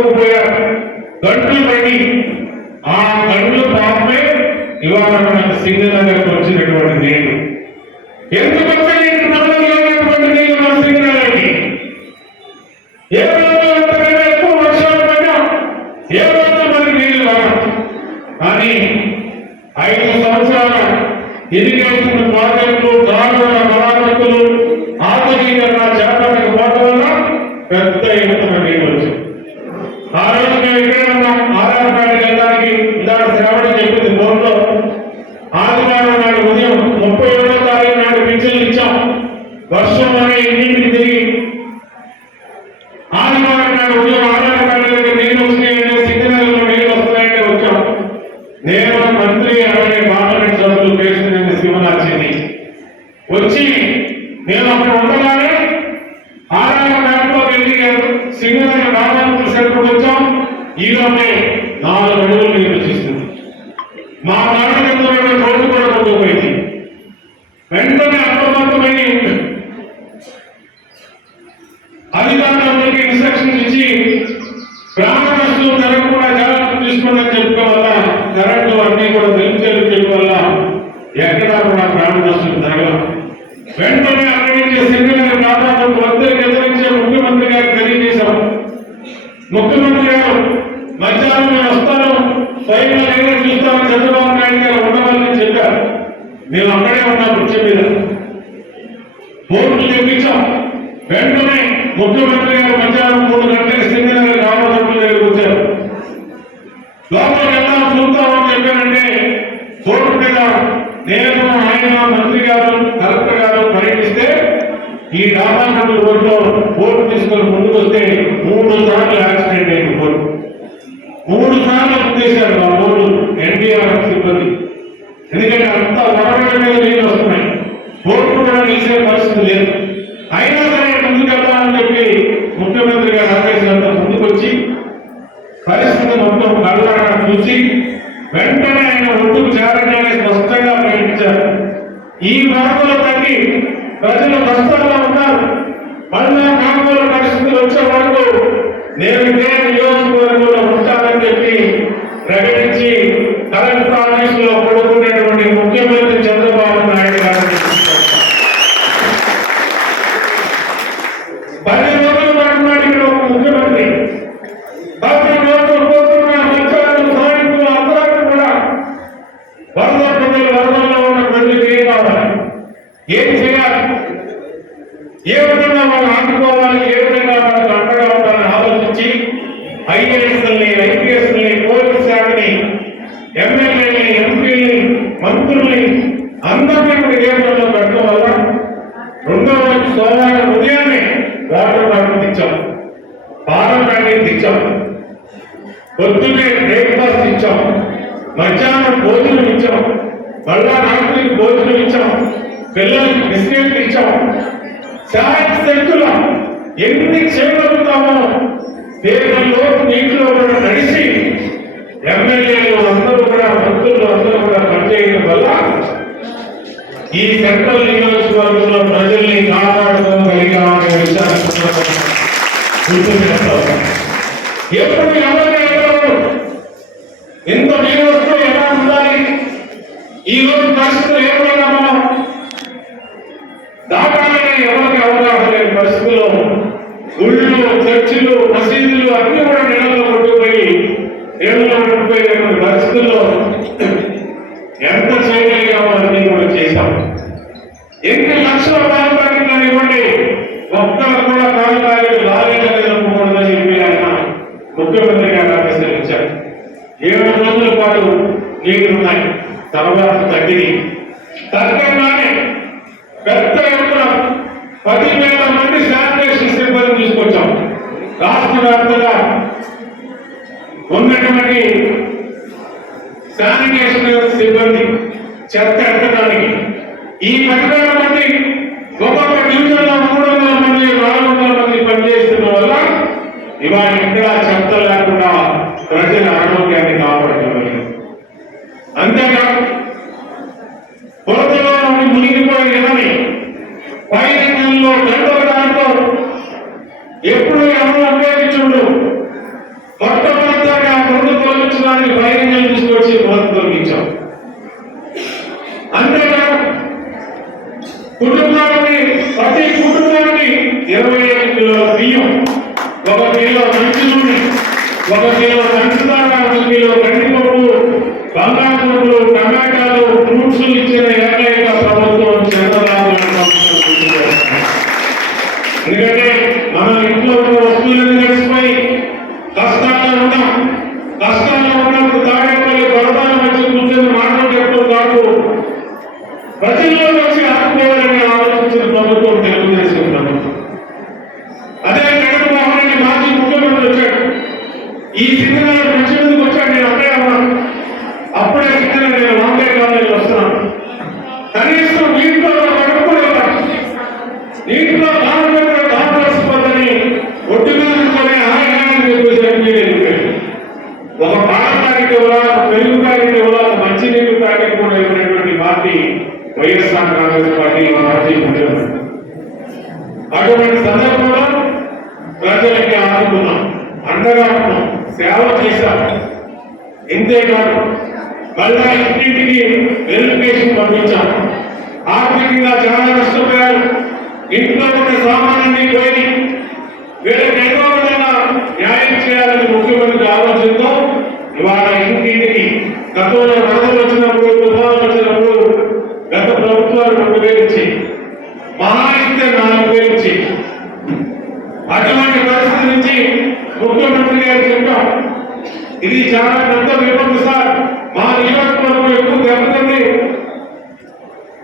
ऊपर गणपति बनी నేను మంత్రి అనే పార్లమెంట్ సభ్యులు కేసుకునేది శివనాథిని వచ్చి నేను అక్కడ ఉండగానే ఆదాయ బ్యాంకులో వెళ్ళి సింగల్ రామాపురం సెంటర్కి వచ్చాం. ఈలోనే నాలుగు అడుగులు నేను వచ్చేసింది మా నాన్న రోడ్డు కూడా కొట్టుకుపోయింది వెంటనే అప్రమత్తమై అధికారులందరికీ ఇన్స్ట్రక్షన్ ఇచ్చి గ్రామ గ్రామస్తులు జరగకుండా జాగ్రత్త తీసుకోవడం వల్ల కరెంటు అన్ని కూడా నిలిచేది చెప్పడం వల్ల ఎక్కడా కూడా ప్రాణ నష్టం జరగదు వెంటనే అక్కడి నుంచి కాపాడు అందరికి ఎదిరించే ముఖ్యమంత్రి గారికి తెలియజేశాం. ముఖ్యమంత్రి గారు మధ్యాహ్నం నేను వస్తాను స్వయంగా నేనే చూస్తాను చంద్రబాబు నాయుడు గారు ఉండవాలని చెప్పారు. మేము అక్కడే ఉన్నాం కుర్చీ మీద. బోర్డు చెప్పించాం వెంటనే ముఖ్యమంత్రి గారు మధ్యాహ్నం మూడు గంటలకు సింగనగర్ రామచంద్రుల దగ్గరికి వచ్చారు లోపలికి చూద్దామని మీద నేను ఆయన మంత్రి గారు కలెక్టర్ గారు పర్యటిస్తే ఈ రామాచంద్ర రోడ్లో బోర్డు తీసుకొని ముందుకు వస్తే మూడు సార్లు యాక్సిడెంట్ అయింది మూడు సార్లు వచ్చేసారు ఆ బోర్డు ఎన్డీఆర్ సిబ్బంది ఎందుకంటే అంత వరవడి మీద నీళ్ళు వస్తున్నాయి బోర్డు కూడా నిలిచే పరిస్థితి లేదు అయినా సరే ముందుకెళ్తామని చెప్పి ముఖ్యమంత్రి గారు ఆదేశాలతో ముందుకు వచ్చి పరిస్థితి మొత్తం కళ్ళారా చూసి వెంటనే ఆయన ఒడ్డుకు చేరగానే స్పష్టంగా ప్రకటించారు ఈ వరదలు తగ్గి ప్రజలు కష్టాల్లో ఉన్నారు మళ్ళా మామూలు పరిస్థితులు వచ్చే వరకు నేను ఇదే నియోజకవర్గంలో ఉంటానని చెప్పి ప్రకటించి కలెక్టర్ ఆఫీసులో పడుకునేటువంటి ముఖ్యమంత్రి చంద్రబాబు నాయుడు గారు పది రోజులు పడుతున్నాడు ఇక్కడ ఒక ముఖ్యమంత్రి పది రోజులు పోతున్న మధ్యాహ్నం సాయంత్రం అందరూ కూడా వరద ప్రజలు వరదల్లో ఉన్న ప్రజలకు ఏం కావాలి ఏం చేయాలి ఏ విధంగా వాళ్ళు ఆదుకోవాలి ఏ విధంగా మనకు అండగా ఉండాలని ఆలోచించి ఐఏఎస్ఎల్ని ఐపీఎస్ని పోలీస్ శాఖని ఎమ్మెల్యేని ఎంపీని మంత్రుల్ని అందరినీ కూడా పెట్టడం వల్ల రెండో రోజు సోమవారం ఉదయాన్నే వాటర్ బాటిల్ ఇచ్చాం. పారం ప్యాకెట్ ఇచ్చాం. పొద్దున్నే బ్రేక్ఫాస్ట్ ఇచ్చాం. మధ్యాహ్నం భోజనం ఇచ్చాం. మళ్ళా రాత్రికి భోజనం ఇచ్చాం. పిల్లలకి బిస్కెట్లు ఇచ్చాం. చాలా శక్తుల ఎన్ని చేయగలుగుతామో పేదల్లో నీటిలో కూడా నడిచి ఎమ్మెల్యేలు అందరూ కూడా మంత్రులు అందరూ కూడా పనిచేయడం వల్ల ఈ సెంట్రల్ నియోజకవర్గంలో ప్రజల్ని కాపాడుకోగలిగామనే విషయాన్ని గుర్తు చేస్తాం ఎప్పుడు ఎవరిని ఎవరు ఎంత నీరు వస్తే ఎలా ఉండాలి ఈ రోజు పరిస్థితులు ఏమైనా మనం దాటాలని ఎవరికి అవగాహన లేని పరిస్థితుల్లో గుళ్ళు చర్చిలు నీళ్ళు అన్ని కూడా నీళ్ళలో కొట్టుకుపోయి నీళ్ళలో కొట్టుకుపోయినటువంటి పరిస్థితుల్లో ఎంత చేయగలిగామో అన్ని కూడా చేశాం ఎన్ని లక్షల బాధపడిన ఇవ్వండి ఒక్కరు కూడా కాగితాలు లాగేయలేదనుకోకూడదని చెప్పి ఆయన ముఖ్యమంత్రి గారు ఆదేశాలు ఇచ్చారు ఏడు రోజుల పాటు నీళ్ళున్నాయి తర్వాత తగ్గినాయి తగ్గగానే పెద్ద ఎత్తున పదివేల మంది శానిటేషన్ సిబ్బంది తీసుకొచ్చాం రాష్ట్ర వ్యాప్తంగా ఉన్నటువంటి శానిటేషన్ చెత్త ఎత్తడానికి. ఈ పదివేల మంది ఒక్కొక్క డివిజన్లో మూడు వందల మంది నాలుగు వందల మంది పనిచేస్తున్న వల్ల ఇవాళ ఇక్కడ చెత్త లేకుండా ప్రజల ఆరోగ్యాన్ని కాపాడుతున్నారు అంతేగా బురదలో నుండి మునిగిపోయిన ఇళ్ళని పైన నెలలో రెండవ దాంట్లో ఎప్పుడు ఎవరు ఉపయోగించుండు మొట్టమొదటిగా బురద తొలగించడానికి పై రంగం తీసుకొచ్చి బురద తొలగించాం. అంతేకాదు కుటుంబానికి ప్రతి కుటుంబానికి ఇరవై ఐదు కిలోల బియ్యం ఒక కిలో మంచి నూనె ఒక కిలో పంచదార ఒక కిలో కందిపప్పు బంగాళదుంపలు టమాటాలు ఫ్రూట్స్ ఇచ్చిన ఏకైక ప్రభుత్వం ప్రజల్లోకి వచ్చి ఆదుకోవాలని ఆలోచించిన ప్రభుత్వం తెలుగుదేశం ప్రభుత్వం అదే జగన్మోహన్ రెడ్డి మాజీ ముఖ్యమంత్రి వచ్చాడు ఈ సినిమాలో మంచిమందుకు వచ్చాడు నేను అప్పుడే ఉన్నాను అప్పుడే సినిమా నేను వాంబే కాలేజీ వస్తున్నాను కనీసం నీటిలో పడుకోలేదు నీటిలో దారుణంగా దారుణిపోతుందని ఒడ్డు మీద అనుకునే ఆయాన్ని చెప్పేసి ఒక పాల ప్యాకెట్ ఇవ్వాలా ఒక పెరుగు ప్యాకెట్ ఇవ్వాలా ఒక మంచినీళ్ళు ప్యాకెట్ కూడా ఇవ్వనటువంటి పార్టీ వైఎస్ఆర్ కాంగ్రెస్ పార్టీ ఈ పార్టీ ముఖ్యమంత్రి అటువంటి సందర్భంలో ప్రజలకి ఆదుకున్నాం అండగా ఉన్నాం సేవ చేశాం ఇంతేకాదు మళ్ళా ఇంటింటికి వెరిఫికేషన్ పంపించాం ఆర్థికంగా చాలా నష్టపోయారు ఇంట్లో ఉన్న సామాన్యాన్ని పోయి వీళ్ళకి ఏదో విధంగా న్యాయం చేయాలని ముఖ్యమంత్రి ఆలోచనతో ఇవాళ ఇంటింటికి గతంలో వరదలు వచ్చినప్పుడు తుఫాను వచ్చినప్పుడు గత ప్రభుత్వాలు రెండు వేలు ఇచ్చి మహా ఇస్తే నాలుగు వేలు ఇచ్చి అటువంటి పరిస్థితి నుంచి ముఖ్యమంత్రి గారు చెప్పాం ఇది చాలా పెద్ద విపత్తు సార్ మా నియోజకవర్గం ఎక్కువ దెబ్బతింది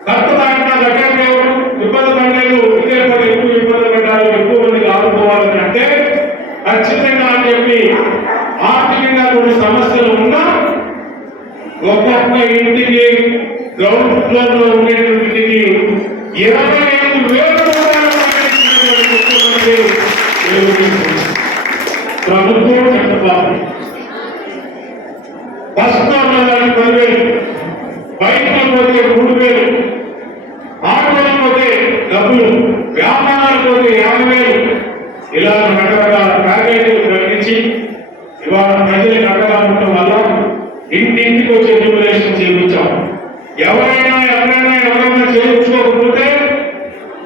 కట్ట దాటినా గట్టలేవు ఇబ్బంది పడలేదు ఇదే పని ఎక్కువ ఇబ్బంది పడ్డారు ఎక్కువ మందికి ఆదుకోవాలని అంటే ఖచ్చితంగా అని చెప్పి ఆర్థికంగా కొన్ని సమస్యలు ఉన్నా ఒక్కొక్క ఇంటికి గ్రౌండ్ ఫ్లోర్లో ఉండేటువంటి ఇరవై ఐదు వేల ప్రభుత్వం చంద్రబాబు బస్ స్టాండ్ పదివేలు బయటకు పోతే మూడు వేలు. ఆటోలో పోతే డబ్బులు వ్యాపారాలు పోతే యాభై వేలు. ఇలా రకరకాల ప్యాకేజీలు ప్రకటించి ఇవాళ ప్రజలకు అండగా ఉండటం వల్ల ఇంటింటికి వచ్చే న్యూమరేషన్ చేయించాం ఎవరైనా ఎవరైనా ఎవరైనా చేయించుకోకపోతే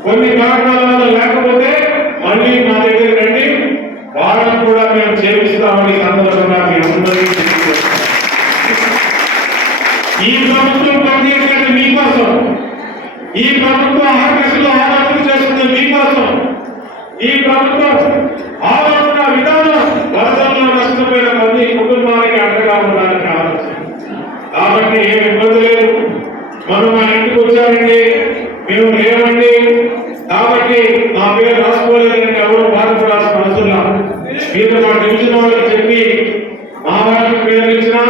కొన్ని కారణాల వల్ల లేకపోతే మళ్ళీ మా దగ్గర రండి వాళ్ళని కూడా మేము చేపిస్తామని సందర్భంగా మీ అందరికీ తెలియజేస్తాం ఈ ప్రభుత్వం పనిచేసేది మీకోసం ఈ ప్రభుత్వం ఆకర్షణలో ఆలోచన చేస్తుంది మీకోసం ఈ ప్రభుత్వం ఆలోచన విధానం వరదల్లో నష్టపోయిన మంది కుటుంబానికి అండగా ఉండడానికి ఆలోచన కాబట్టి ఏం ఇబ్బంది లేదు మనం మా ఇంటికి వచ్చారండి. మేము లేవండి. కాబట్టి మా పేరు రాసుకోలేదని ఎవరు బాధపడాల్సిన అవసరం మీరు మా డివిజన్ వాళ్ళకి చెప్పి మా వాళ్ళకి పేర్లు ఇచ్చినా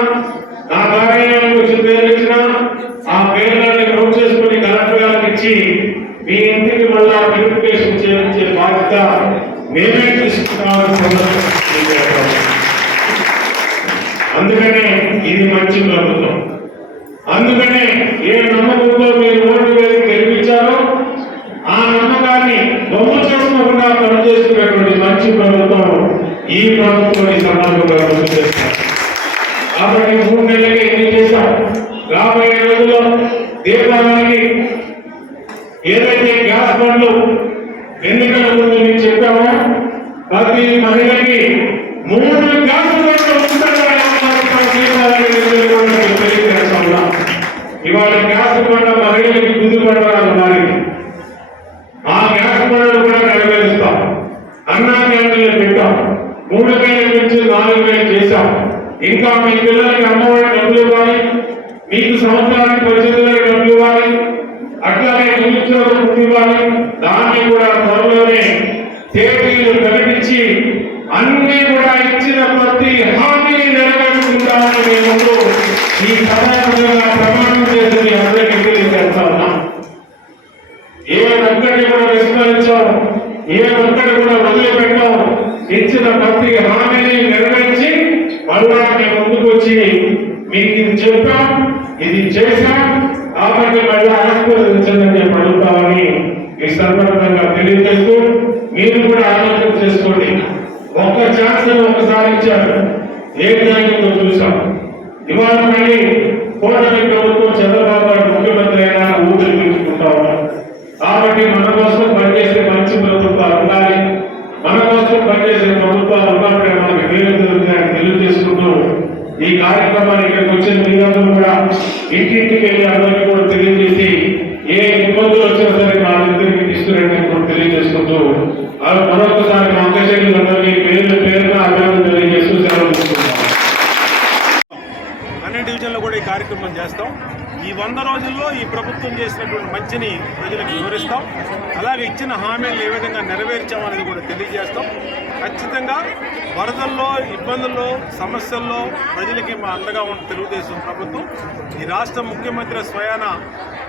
నా కార్యాలయానికి వచ్చిన పేర్లు ఇచ్చినా ఆ పేర్లని నోట్ చేసుకుని కలెక్టర్ గారికి ఇచ్చి మీ ఇంటికి మళ్ళా వెరిఫికేషన్ చేయించే బాధ్యత మేమే తీసుకున్నామని అందుకనే ఇది మంచి ప్రభుత్వం. అందుకనే ఏ నమ్మకంతో మీరు ఓటు వేసి గెలిపించారో ఆ నమ్మకాన్ని బొమ్మ చేసుకోకుండా పనిచేస్తున్నటువంటి మంచి ప్రభుత్వం ఈ ప్రభుత్వం ఈ సందర్భంగా గుర్తు కాబట్టి మూడు నెలలకి ఎన్ని చేశాం? రాబోయే రోజుల్లో దీపావళికి ఏదైతే గ్యాస్ బండ్లు ఎన్నికల ముందు నేను చెప్పామో ప్రతి మహిళకి మూడు గ్యాస్ బండ్లు ఉచితంగా ఇవ్వడానికి దీపావళి రోజుల్లో మేము తెలియజేస్తా ఉన్నాం. ఇవాళ గ్యాస్ బండ మహిళలకి ముందు పడవరాలు మారింది ఆ గ్యాస్ బండలు కూడా నెరవేరుస్తాం అన్నా క్యాంటీన్లు పెట్టాం. మూడు వేల నుంచి నాలుగు వేలు చేశాం. ఇంకా మీ పిల్లలకి అమ్మఒడి డబ్బులు ఇవ్వాలి. మీకు సంవత్సరానికి పరిస్థితులకు డబ్బులు ఇవ్వాలి. అట్లాగే నిరుద్యోగ వృత్తి ఇవ్వాలి. దాన్ని కూడా త్వరలోనే తేదీలు ప్రకటించి అన్ని కూడా ఇచ్చిన ప్రతి హామీని నెరవేర్చుకుంటామని మేము ఈ సమాజంగా ప్రమాణం చేసి అందరికీ తెలియజేస్తా ఉన్నాం ఏ ఒక్కటి కూడా నెరవేర్చాం ఏ ఒక్కటి కూడా వదిలిపెట్టాం ఇచ్చిన ప్రతి హామీని నెరవేర్చి మళ్ళా మేము ముందుకు వచ్చి మీకు ఇది చెప్పాం ఇది చేశాం. కాబట్టి మళ్ళీ ఆశీర్వదించండి చెప్పి అడుగుతామని ఈ సందర్భంగా తెలియజేస్తూ మీరు కూడా ఆలోచన చేసుకోండి. ఒక్క ఛాన్స్ ఒకసారి ఇచ్చారు. ఏం జరిగిందో చూసాం ఇవాళ మళ్ళీ కూటమి ప్రభుత్వం చంద్రబాబు నాయుడు ముఖ్యమంత్రి అయినా ఊపిరి పీల్చుకుంటా ఉన్నారు కాబట్టి మన కోసం పనిచేసే మంచి ప్రభుత్వాలు ఉండాలి మన కోసం పనిచేసే ప్రభుత్వాలు ఉన్నప్పుడే మనకి మేలు జరుగుతాయని తెలియజేసుకుంటూ ఈ కార్యక్రమాన్ని ఇక్కడికి వచ్చిన మీరందరూ కూడా ఇంటింటికి వెళ్ళి అందరికీ కూడా తెలియజేసి ఏ ఇబ్బందులు వచ్చినా సరే మా దగ్గరికి తీసుకురండి కూడా తెలియజేసుకుంటూ ఆ మరొకసారి మా అంకశైలి పేర్లు పేరున అభినందన తెలియజేస్తూ సెలవు తీసుకుంటాం అన్ని డివిజన్లో కూడా ఈ కార్యక్రమం చేస్తాం. ఈ వంద రోజుల్లో ఈ ప్రభుత్వం చేసినటువంటి మంచిని ప్రజలకు వివరిస్తాం. అలాగే ఇచ్చిన హామీలను ఏ విధంగా నెరవేర్చామనేది కూడా తెలియజేస్తాం. ఖచ్చితంగా వరదల్లో ఇబ్బందుల్లో సమస్యల్లో ప్రజలకి మా అండగా ఉన్న తెలుగుదేశం ప్రభుత్వం ఈ రాష్ట్ర ముఖ్యమంత్రి స్వయాన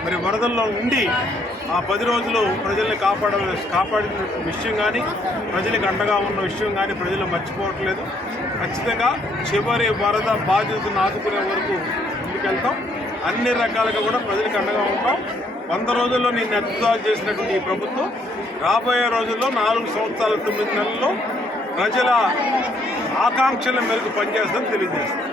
మరి వరదల్లో ఉండి ఆ పది రోజులు ప్రజల్ని కాపాడ కాపాడిన విషయం కానీ ప్రజలకు అండగా ఉన్న విషయం కానీ ప్రజలు మర్చిపోవట్లేదు. ఖచ్చితంగా చివరి వరద బాధితులను ఆదుకునే వరకు ముందుకెళ్తాం అన్ని రకాలుగా కూడా ప్రజలకు అండగా ఉంటాం. వంద రోజుల్లో నేను అద్భుతాలు చేసినటువంటి ఈ ప్రభుత్వం రాబోయే రోజుల్లో నాలుగు సంవత్సరాల తొమ్మిది నెలల్లో ప్రజల ఆకాంక్షల మేరకు పనిచేస్తుందని తెలియజేస్తాం